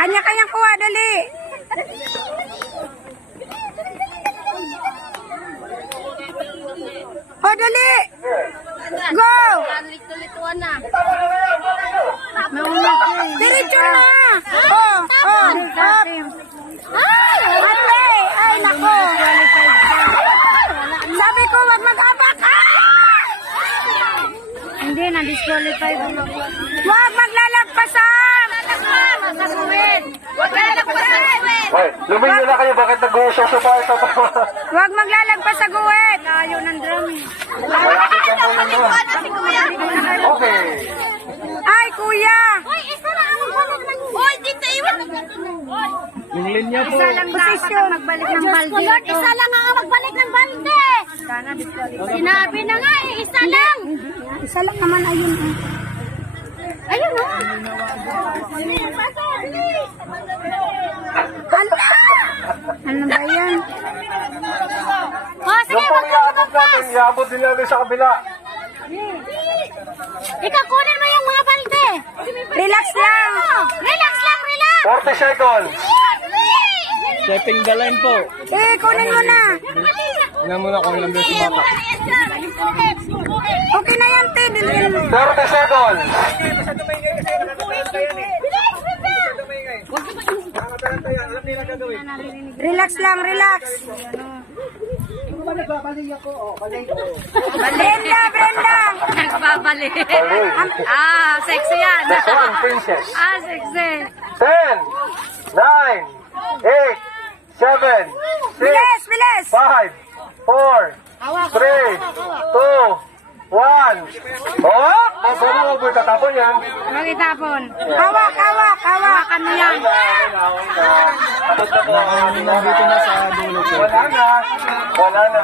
Kanya-kanyang kuha, dali. O, dali. Go! Lito-lituan na. Diretso na. Oh, oh, up. Ate, ay nako. Sabi ko, wag mag-apak. Hindi, na-disqualify. Wag maglalagpasan. Wag lalagpasan. Hoy, luminyo na kayo. Bakit nag-uusok pa ito? Wag maglalagpas sa guwit. Ayaw ng drum eh. Malapit ang ulo mo. Okay. Ay, kuya. Hoy, isa lang ang magbalag ng... Hoy, dito iwan. Yung linya po. Isa lang dapat ang magbalik ng balde. Lord, isa lang ang magbalik ng balde. Sana disqualify. Sinabi na nga eh, isa lang. Isa lang naman, ayun. Ayun o. Ano ba yan? Oh, sige, Yung pong iabot natin, iabot din natin sa kabila. ikaw kunin mo yung mga balde. Relax lang. Relax lang, relax. 40 seconds. Setting the line po. Eh, kunin mo na. Tingnan mo na kung ilang beses bata. Okay na yan, te. 30 seconds. Relax lang, relax. Brenda, Brenda. Nagbabalik. Balik. Sexy yan. Next one, princess. Sexy. 10, 9, 8, 7, 6, Bilis, bilis. 5, 4, 3, 2, 1. Oh, mababa mo tatapon yan. Huwag itapon. Hawak, hawak, hawakan mo yan. Nandito na sa dulo po. Wala na. Wala na.